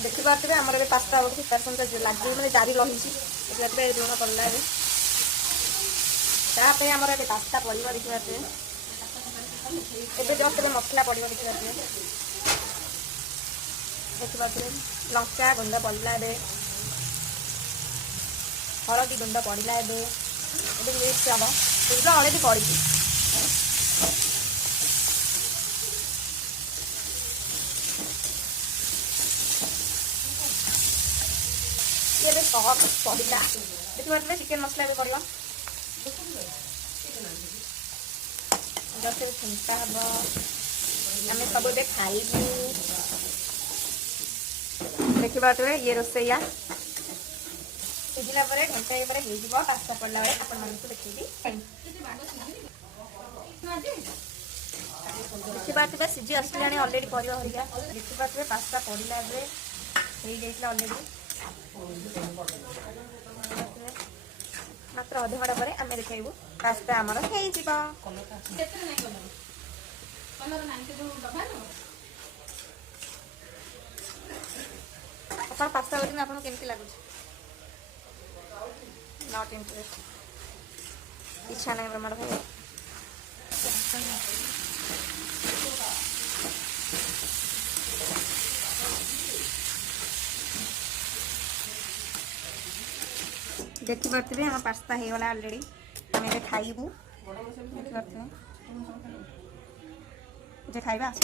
देखि पार्थिबे हमर ए पास्ता हो प्रिपरेशन तो लागी माने जारी रही छी लुण पड़ला रे तापे हमर ए पास्ता पड़िबो देखि पार्थिबे एबे जस्ट मसला पड़िबो देखि पार्थिबे लंका गुंड पड़ला रे हळदी गुंड पड़ला ए मिक्स हम पूरा हळदी पड़ी ये सॉस पड़ला देखिए चिकेन मसला भी पड़वा जैसे चिंता हम आम सब खाइबू देखिए ये रोसैया सिझिला घंटे पास्ता पड़ला देखी देखिए सिझी आसला अलरेडी परिवा हरिया देखिए पास्ता पड़ला अलरेडी मात्र अध घंटा पर आम देखू पास्ता आमर हो पास्ता बोल आपको केमती लगुच नॉट इंटरेस्ट इच्छा नहीं ब्रह्मांड भाई देखी पार्थिबे हम पास्ता हो गला ऑलरेडी आम ए खाइबू देखी पार्थिबे जे खाइबा आस